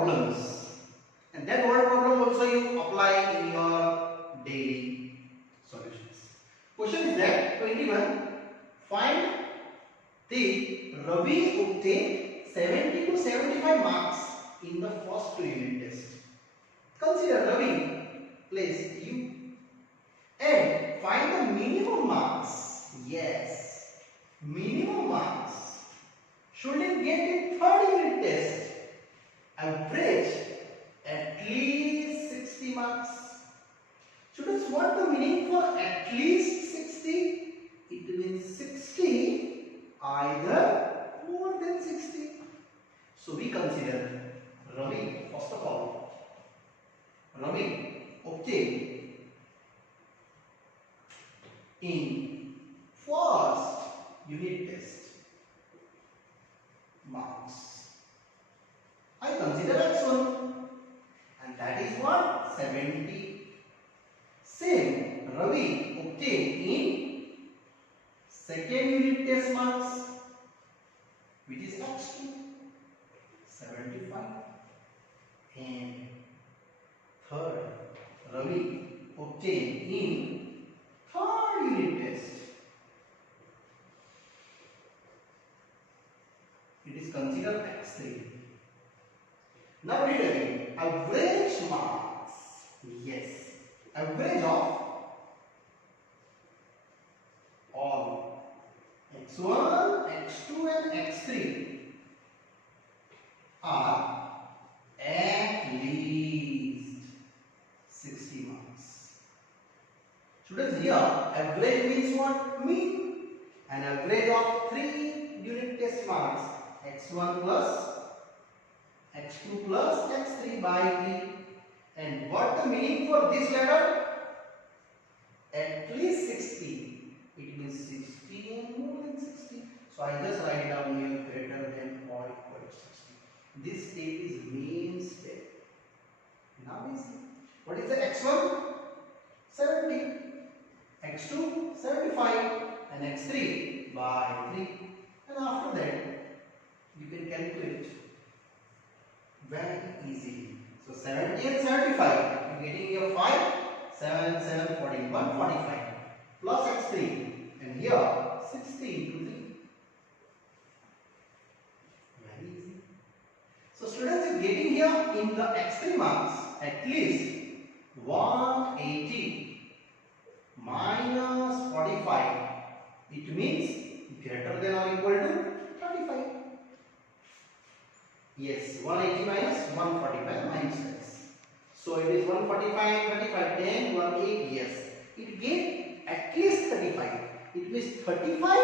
problems, and that word problem also you apply in your daily solutions. Question is that 21. Find the Ravi obtained 70 to 75 marks in the first 2 unit test. Consider Ravi, place U, and find the minimum marks. Yes, minimum marks should it get in third unit test. Average at least 60 marks. Students, what the meaning for at least 60? It means 60 either more than 60. So we consider Ravi, first of all, Ravi obtained in first unit test marks. I consider x1, and that is what? 70. Same, Ravi obtained in second unit test marks, which is x2, 75. And third, Ravi obtained in third unit test. It is considered x3. Now read again. Average marks. Yes. Average of all x1, x2 and x3 are at least 60 marks. Students, here average means what? Mean. An average of 3 unit test marks, x1 plus x2 plus x3 by 3. And what the meaning for this letter? At least 60. It means 60 and more than 60. So I just write down here greater than or equal to 60. This step is main step. Now we see. What is the x1? 70. x2 75 and x3 by 3. And after that you can calculate very easily. So 70 and 75, you getting here 5, 7, 7, 14, 145 plus x3, and here 60 into 3. Very easy. So students, you getting here in the x3 marks at least 180 minus 45. It means greater than or equal to 35. Yes, 180 minus 145 minus x. So it is 145, 35, 10, 180. Yes, it gave at least 35. It means 35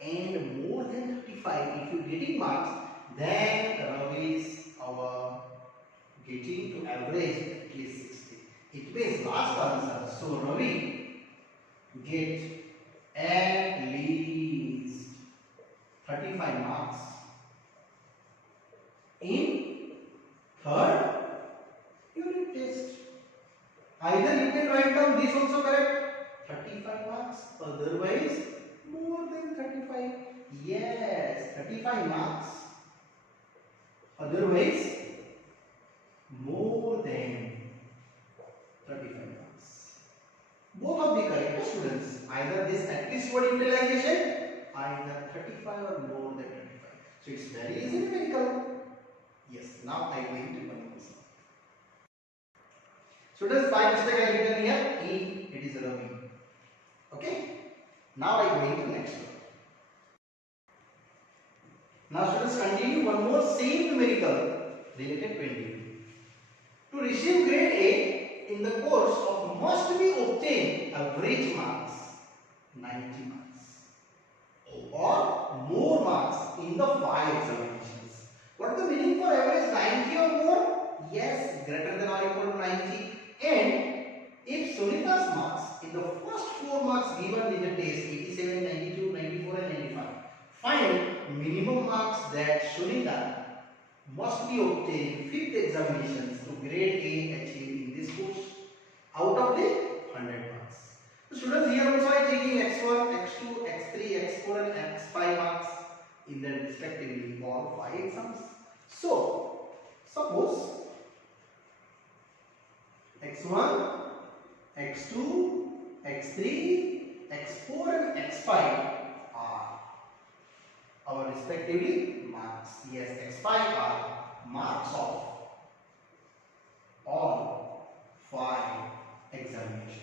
and more than 35. If you getting marks, then Ravi is our getting to average at least 60. It means last answer. So Ravi get at least 35 marks in third unit test. Either you can write down this also correct, 35 marks, otherwise more than 35. Yes, 35 marks, otherwise more than 35 marks. Both of the correct, students. Either this at least word utilization, either 35 or more than 35. So it's very easy numerical. Yes, now I am going to convince. Students, by mistake I written here E, it is Ravi. Okay? Now I am going to next one. Now students, continue one more same numerical related 20. To receive grade A in the course of must be obtained average marks 90 marks or more marks in the 5 examinations. What the meaning for average 90 or more? Yes, greater than or equal to 90. And if Sunita's marks in the first 4 marks given in the test 87, 92, 94 and 95, find minimum marks that Sunita must be obtained in 5th examinations to grade A achieved in this course out of the 100 marks. So students, here also I am taking x1, x2, x3, x4 and x5 marks in their respectively all 5 exams. So Suppose x1, x2, x3, x4 and x5 are our respectively marks. Yes, x5 are marks of all 5 examinations.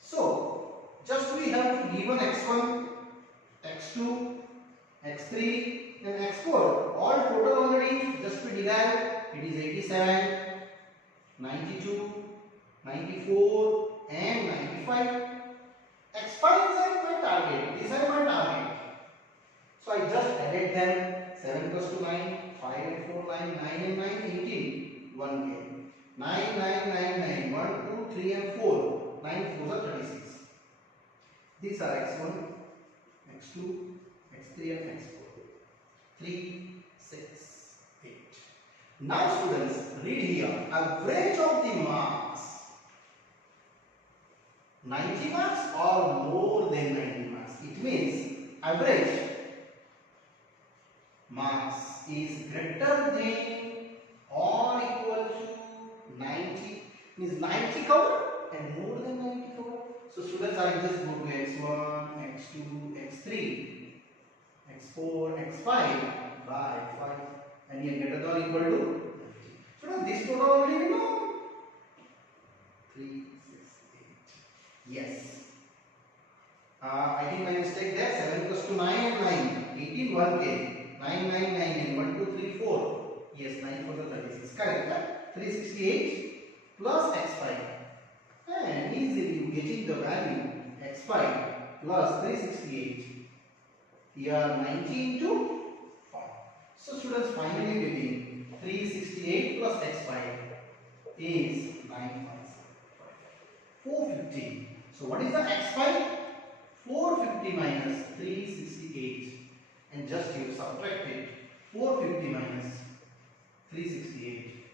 So, just we have to given x1, x2, x3 and x4 all total already. Just we divide, it is 87, 92, 94 and 95. x5 is my target. These are my target. So I just added them. 7 plus 2 9, 5 and 4 9, 9 and 9 18, 1 came. 9 9 9 9, 1 2 3 and 4, 9 4 are 36. These are x1, x2, x3 and x4. 3, 6, 8. Now students, read here. Average of the marks. 90 marks or more than 90 marks. It means average marks is greater than or equal to 90. Means 90 cover and more than 90 cover. So students, I just go to x1, x2, x3, x4, x5 by 5 and here greater than or equal to. So now this total already we know. 3, 6, 8. Yes. I did my mistake there. 7 plus 2 9 and 9. 18 1 came. 9 9 9 and 1 2 3 4. Yes, 9 for the 36. Correct. 368 plus x5. And easily you getting the value x5 plus 368. Here 90 into 5. So students, finally getting 368 plus x5 is 450. So what is the x5? 450 minus 368 and just you subtract it. 450 minus 368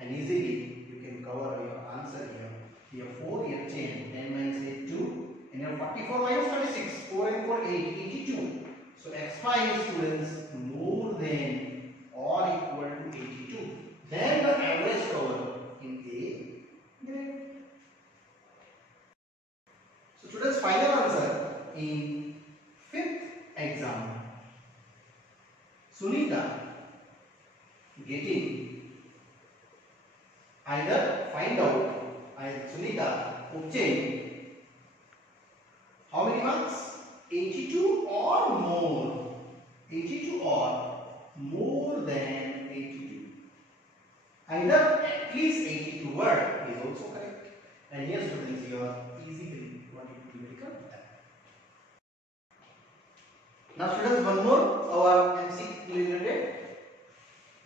and easily you can cover your answer here. Here 4, here 10, 10 minus 8 2 and here 44 minus 36, 4 and 4 8, 82. So x5 students more than or equal to 82. Then the average cover in A grade. So students, final answer in 5th exam. Sunita getting either find out, Sunita obtain how many marks? 82 or more. 82 or more than 82. Either at least 82 word is also correct. And here students, you are easily what it will become. Now students, one more our MCQ related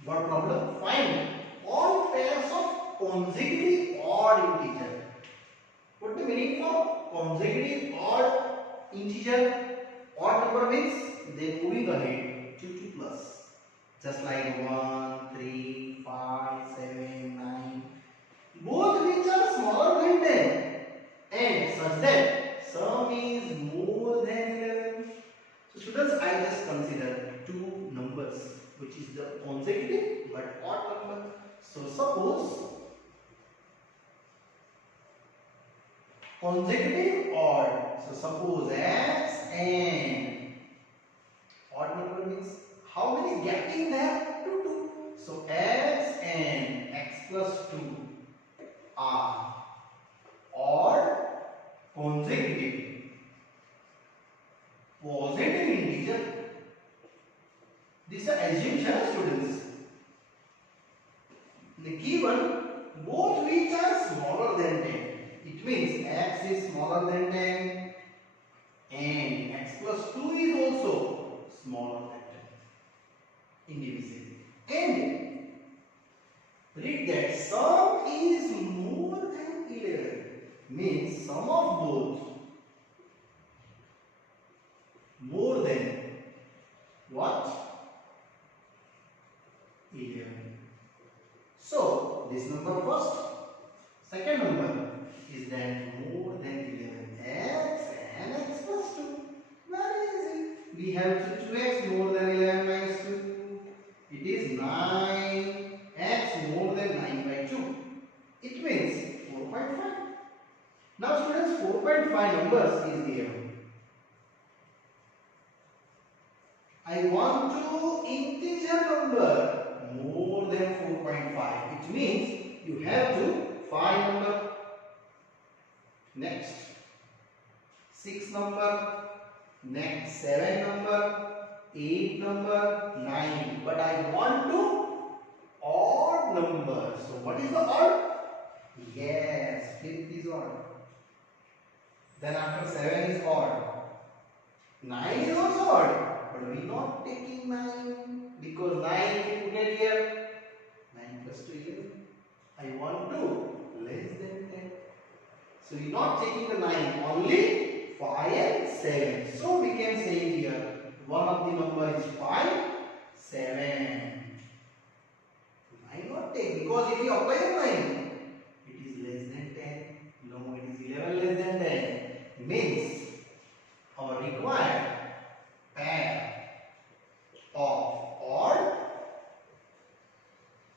word problem. Find all pairs of consecutive odd integer. What the meaning for consecutive odd integer? Odd number means they moving ahead 2 to plus. Just like 1, 3, 5, 7, 9. Both which are smaller than 10 and such that sum is more than 11. So students, I just consider two numbers which is the consecutive but odd number. So suppose consecutive odd. So suppose x and odd number means how many gapping there? 2 2. So x and x plus 2 are odd consecutive positive integer. This is assumption students. The given both which are smaller than 10. It means x is smaller than 10 and x plus 2 is also smaller than 10 individually. And read that sum is more than 11 means sum of both more than what? 11. So this number first. Second number is that more than 11 x and x plus 2. Very easy. we have to 2x more than 11 minus 2. It is 9x more than 9 by 2. It means 4.5. Now students, 4.5 numbers is here. I want to integer number more than 4.5. It means you have to find number. Next 6 number, next 7 number, 8 number, 9. But I want to odd number. So what is the odd? Yes, 5th is odd. Then after 7 is odd. 9 is also odd. But we not taking 9 because 9 if you put it here. 9 plus 2 11. I want to less than 10. So we not taking the 9, only 5 and 7. So we can say here one of the number is 5, 7. 9 not take because if you apply a 9, it is less than 10. No, it is 11 less than 10. Means our required pair of odd,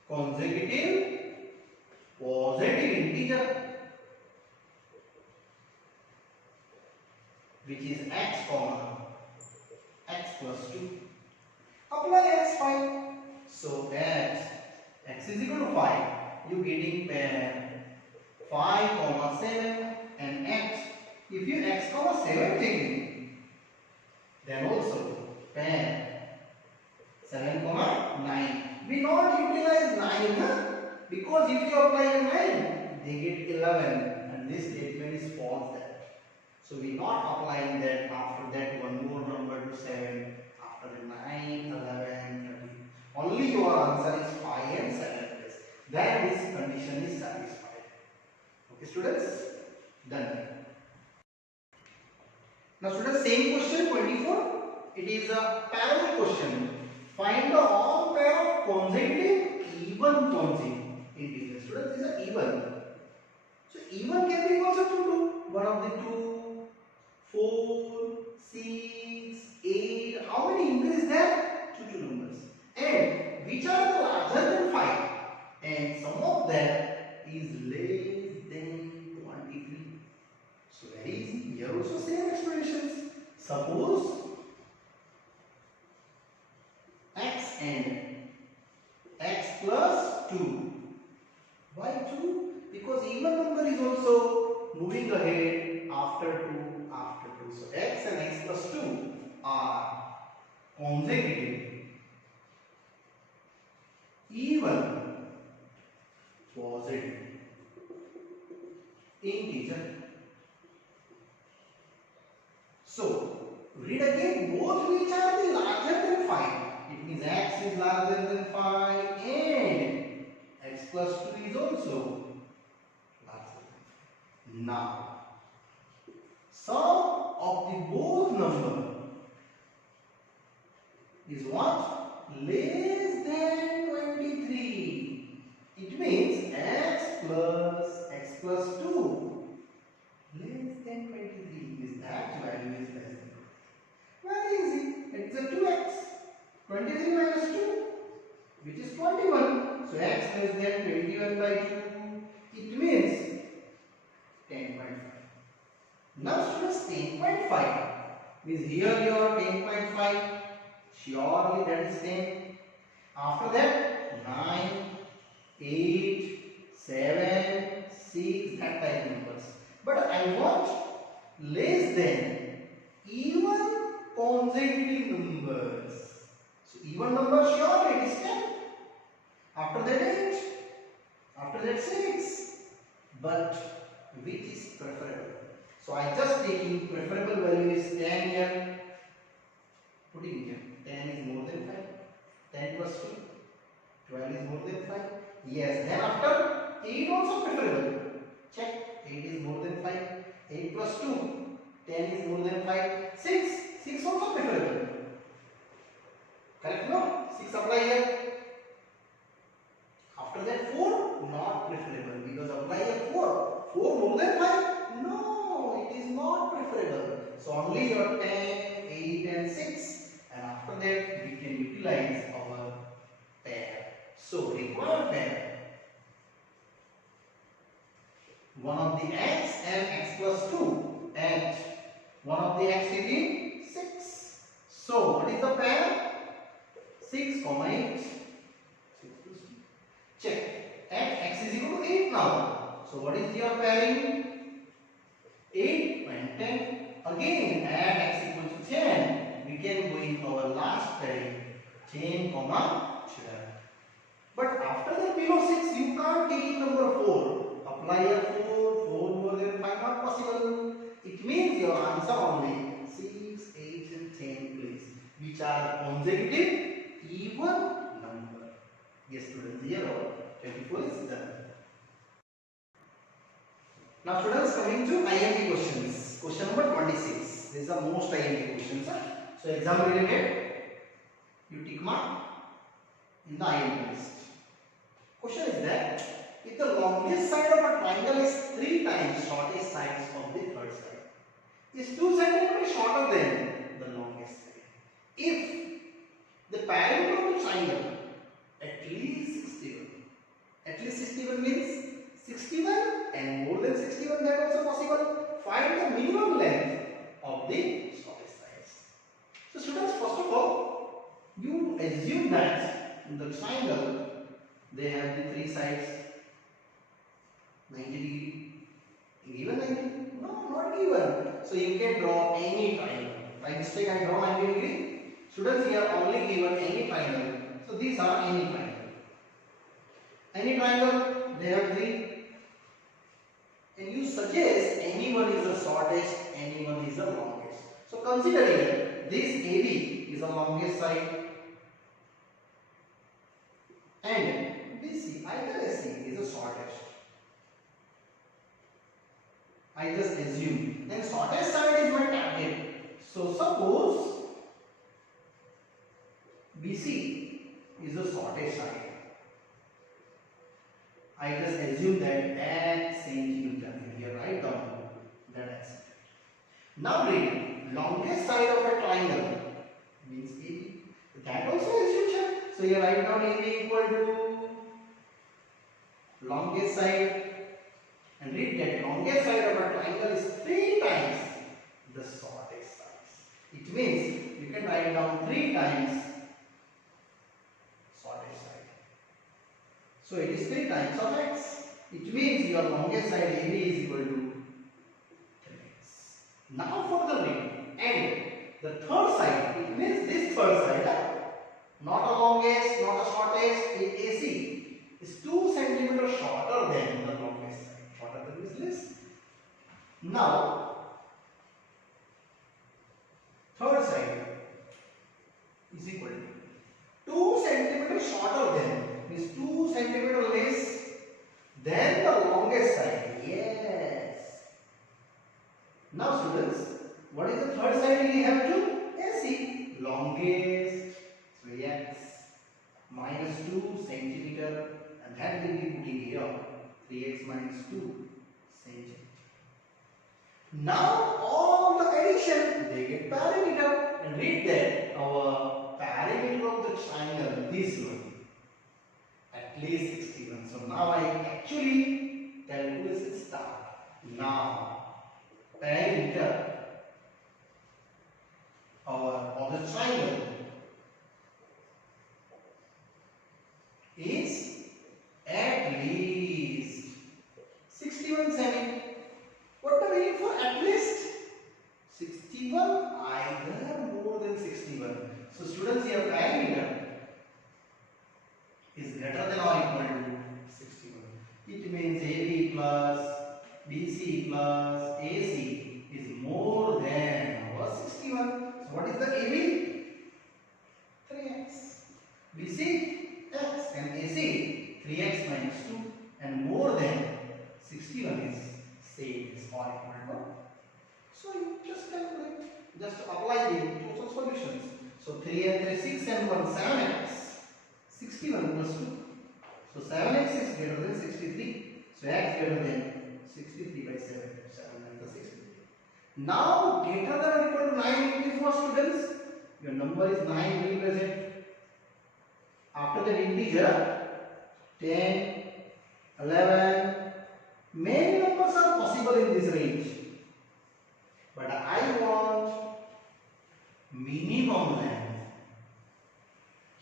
consecutive, positive integer, which is x comma x plus 2. Apply x 5. So x is equal to 5. You getting pair 5 comma 7 and x. If you x comma 7 taking, then also pair 7 comma 9. We not utilize 9 because if you apply a 9, they get 11 and this statement is false there. So we not applying that. After that one more number to 7. After the 9, 11, 13. Only your answer is 5 and 7 plus. Then this condition is satisfied. Okay students? Done. Now students, same question 24. It is a parallel question. Find the all pair of consecutive even consecutive integers. Students, this is even. So even can be also to one of the two, 4, 6, 8. How many integers is there? Two numbers. And which are the larger than 5? And sum of them is less than 23. So very easy. Here also same expressions. Suppose x and x plus 2. Why 2? Because even number is also moving ahead after 2, after 2. So x and x plus 2 are consecutive, even, positive, integer. So read again, both which are the larger than 5. It means x is larger than 5 and x plus 2 is also larger than 5. Now, sum of the both number is what? Less than 23. It means x plus 2 less than 23 is that value is less than 23. Very easy. It's a 2x. 23 minus 2, which is 21. So x less than 21 by 2. It means 10.5. Now students, 10.5 means here your 10.5. Surely that is 10. After that 9, 8, 7, 6, that type numbers. But I want less than even consecutive numbers. So even number surely it is 10. After that 8. After that 6. But which is preferable? So I just taking preferable value is 10 here. Putting here 10 is more than 5. 10 plus 2. 12 is more than 5. Yes. Then after 8 also preferable. Check. 8 is more than 5. 8 plus 2. 10 is more than 5. 6 also preferable. Correct? No? 6 apply here. After that 4 not preferable because apply here 4. 4 more than 5? No, it is not preferable. So only your 10, 8 and 6. the x and x plus 2, and one of the x is in 6. So what is the pair? 6, 8. 6 plus 2. Check. And x is equal to 8 now. So what is your pairing? 8 and 10. Again add x equal to 10. We can go in our last pairing. 10, 12. But after that below 6, you can't take in number 4. Apply a 4 more than 5, not possible. It means your answer only 6, 8 and 10 please, which are consecutive even number. Yes students, here 24 is done. Now students, coming to IMP questions. Question number 26. This is the most IMP questions. So exam related, you tick mark in the IMP list. Question is that if the longest side of a triangle is 3 times shortest sides of the third side, is 2 cm shorter than the longest side. If the perimeter of the triangle at least 61. At least 61 means 61 and more than 61, that also possible. Find the minimum length of the shortest sides. So students, first of all, you assume that in the triangle they have the 3 sides 90 degree. Given 90? No, not given. So you can draw any triangle. By mistake I draw 90 degree. Students, here only given any triangle. So these are any triangle. Any triangle, they have 3. And you suggest anyone is the shortest, anyone is the longest. So consider here, this AB is the longest side. And BC, either SC is the shortest. I just assume. Then shortest side is my target. So suppose BC is the shortest side. I just assume that at centimeter. Here write down that as. Now read longest side of a triangle means AB. That also assumption. So here write down AB equal to longest side, and read that longest side of a triangle is 3 times the shortest side. It means you can write down 3 times shortest side. So it is 3 times of x. It means your longest side AB is equal to 3x. Now for the ring, and the third side, it means this third side, not a longest, not a shortest, AC is 2 centimeters shorter than the longest side. Shorter than this. Now, third side is equal to 2 centimeters shorter than, means 2 centimeters less than the longest side. Yes. Now students, what is the third side we have to? AC. Longest, 3x minus 2 centimeter, and that will be putting here 3x minus 2 centimeter. Now all the addition, they get perimeter, and read that our perimeter of the triangle, this one, at least 61. So now I actually calculation start. Now perimeter of the triangle is at least 61 cm. What the meaning for at least? 61, either more than 61. So students, here perimeter is greater than or equal to 61. It means AB plus BC plus AC is more than or 61. So what is the AB? 3x. BC x, and AC 3x minus 2, and more than 61 is same as or equal to. So you just calculate, just apply the total solutions. So 3 and 3 6 and 1 7x. 61 plus 2. So 7x is greater than 63. So x greater than 63 by 7. 7 and 63. Now greater than or equal to 9 is what students? Your number is 9 will present. After that integer 10, 11, many numbers numbers are possible in this range, but I want minimum length.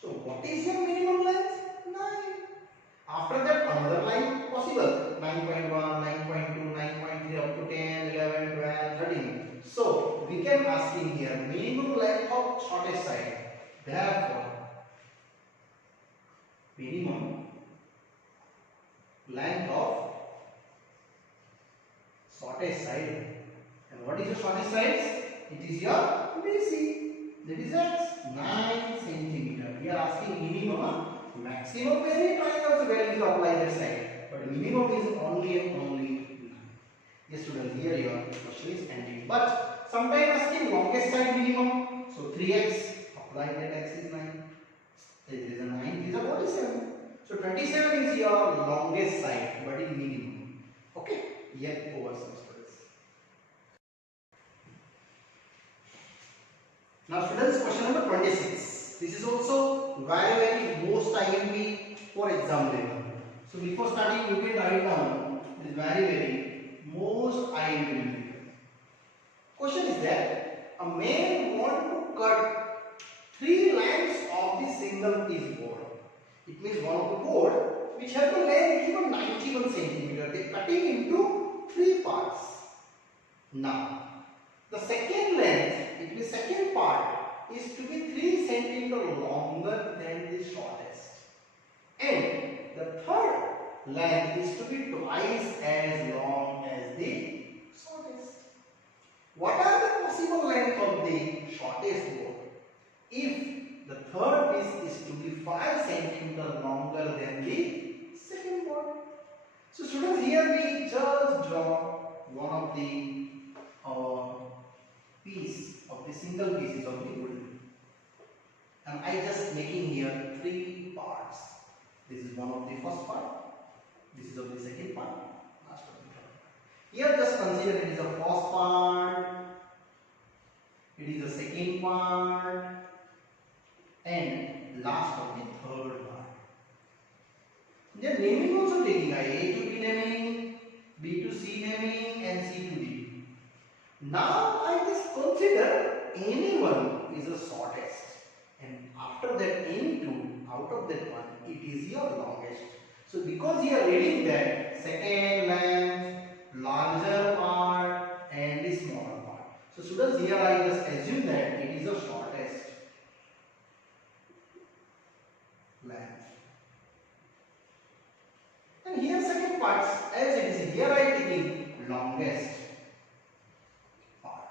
So what is your minimum length? 9. After that another line possible, 9.1, 9.2, 9.3 up to 10, 11, 12, 13. So we can ask in here minimum length of shortest side. Therefore minimum length of shortest side. And what is your shortest side? It is your BC. That is X, 9 centimeter. We are asking minimum. Maximum many times also values to apply that side. But minimum is only 9. Yes students, here your question is ending. But sometimes asking longest side minimum. So 3x, apply that x is 9. This is a 9, this is a 47. So 27 is your longest side, but in minimum. Okay, yet over some students. Now students, question number 26. This is also very most IMP for exam level. So before starting, you can write down. It is very most IMP. Question is that a man want to cut 3 lengths of the single piece board. It means one of the board which have the length given 91 centimeter. They cutting into 3 parts. Now the second length, it means second part, is to be 3 centimeter longer than the shortest, and the third length is to be twice as long as the shortest. What are the possible length of the shortest board? If the third piece is to be 5 centimeter longer than the second board. So students, here we just draw one of the piece of the single pieces of the wood, and I just making here 3 parts. This is one of the first part, this is of the second part, last of the third part. Here just consider it is the first part, it is the second part, and last of the third part. They are naming also taking A to B naming, B to C naming, and C to D. Now I just consider any one is the shortest, and after that any two out of that one it is your longest. So because you are reading that second length, larger part and the smaller part. So students, here I just assume that it is the shortest length. And here second part, as it is here I am taking longest part.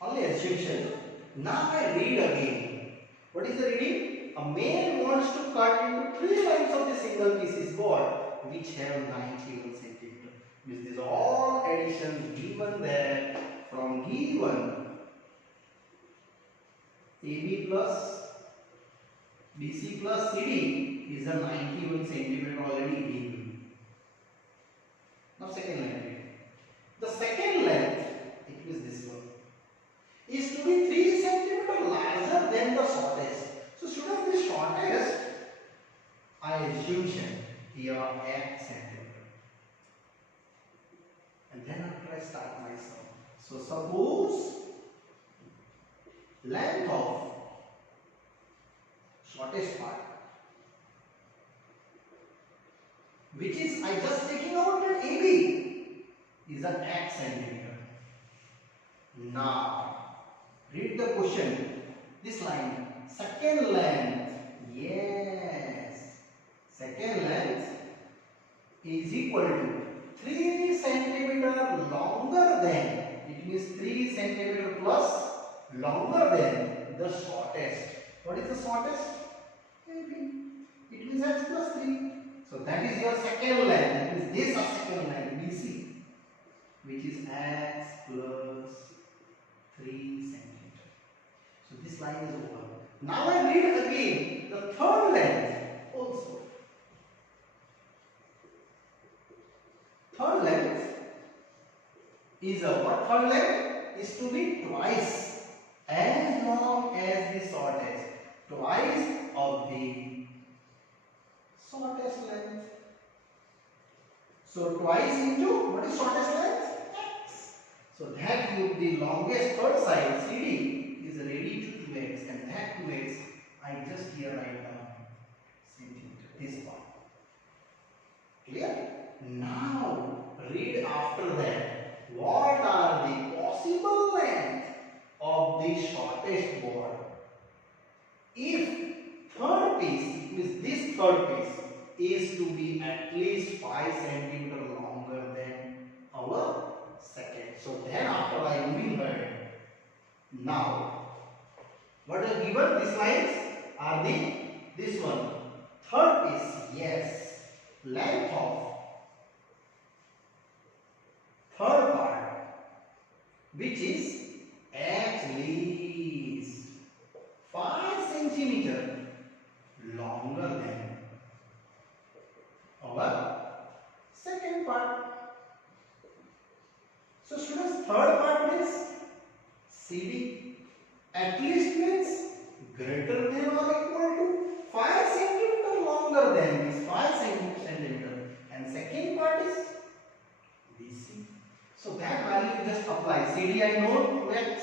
Only assumption. Now I read again. What is the reading? A man wants to cut into 3 lines of the single pieces board which have 91 centimeter. Means these are all additions given there from given AB plus BC plus CD is a 91 centimeter already given. Now second length. The second length, it means this one, is to be 3 centimeter larger than the shortest. So students, the shortest I assumption here 8 centimeter. And then after I start my sum. So suppose length of shortest part, which is I just taking out that AB, is an 8 centimeter. Now read the question. This line, second length, yes, second length is equal to 3 centimeter longer than, it means 3 centimeter plus longer than the shortest. What is the shortest? AB. It means x plus 3. So that is your second length. That means this is second length BC, which is x plus 3 centimeter. So this line is over. Now I read again the third length also. Third length is a what? Third length is to be twice as long as the shortest. Twice of the shortest length. So twice into what is shortest length? X. So that you, the longest third side CD is ready to 2x, and that 2x I just here write down centimeter, this part. Clear? Now read after that. What are the possible length of the shortest board? If third piece, means this third piece, is to be at least 5 centimeter longer than our second. So then after I moving ahead, now what are given? These lines are this one. Third piece, yes. Length of third part, which is at least 5 centimeter longer than our second part. So students, third part means CD. At least means greater than or equal to 5 centimeter longer than this 5 centimeter. And second part is BC. So that value just apply. CD I know 2x,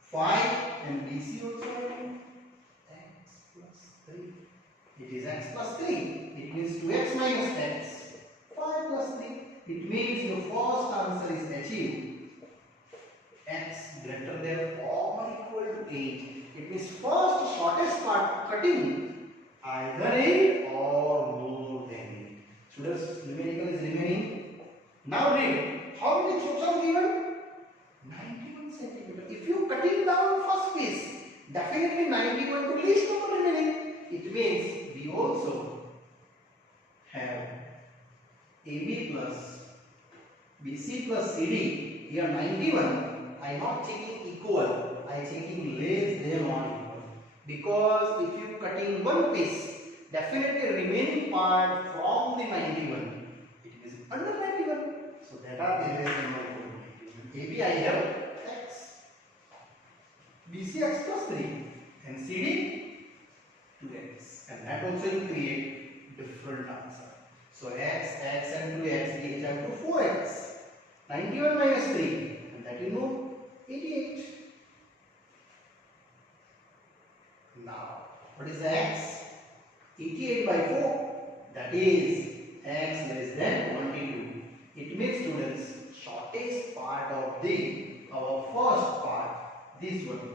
5, and BC also I know x plus 3. It is x plus 3. It means 2x minus x, 5 plus 3. It means your first answer is achieved. X greater than or equal to 8. It means first shortest part cutting either 8 or more than 8. Students, numerical is remaining. Now read. How many chokes are given? 91 centimeter. If you cut it down first piece, definitely 91 to least number remaining. It means we also have AB plus BC plus CD. Here 91. I am not checking equal. I am checking less than or equal. Because if you cutting one piece, definitely remaining part from the 91, it is under 91. So that are the less than or equal to 91. AB I have x, BC x plus 3, and CD 2x. And that also will create different answer. So x and 2x each up to 4x. 91 minus 3, and that you know 88. Now, what is x? 88 by 4. That is x less than 22. It makes students shortest part of our first part, this one,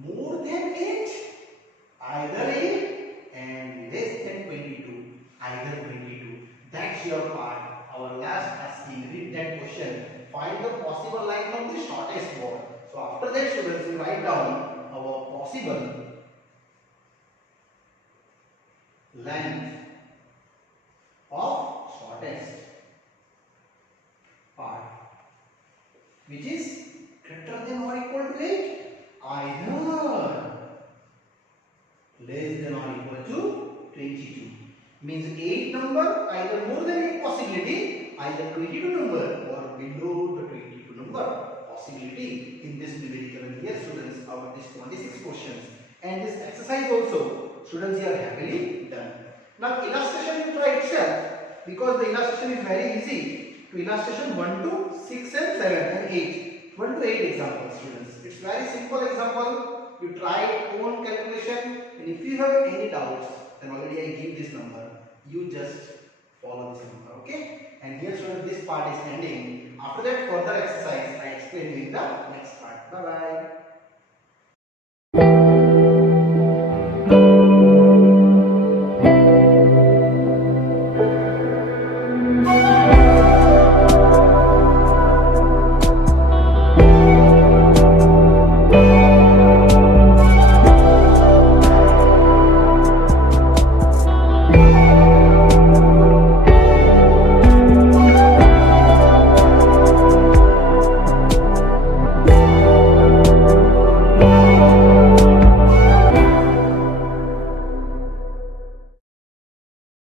more than 8, either 8, and less than 22, either 22. That's your part. Our last asking, read that question. Find the possible length of the shortest board. So after that, students, we write down our possible length of shortest part, which is greater than or equal to 8, either less than or equal to 22. Means 8 number, either more than 8 possibility, either 22 number or below the 22 number possibility in this numerical. And here students, our this 26 questions and this exercise also, students, here happily done. Now illustration you try itself, because the illustration is very easy. To illustration 1 to 6 and 7 and 8. 1 to 8 examples, students. It's very simple example. You try own calculation, and if you have any doubts, then already I give this number. You just follow this number, okay? And here students, this part is ending. After that further exercise I explain you in the next part. Bye bye.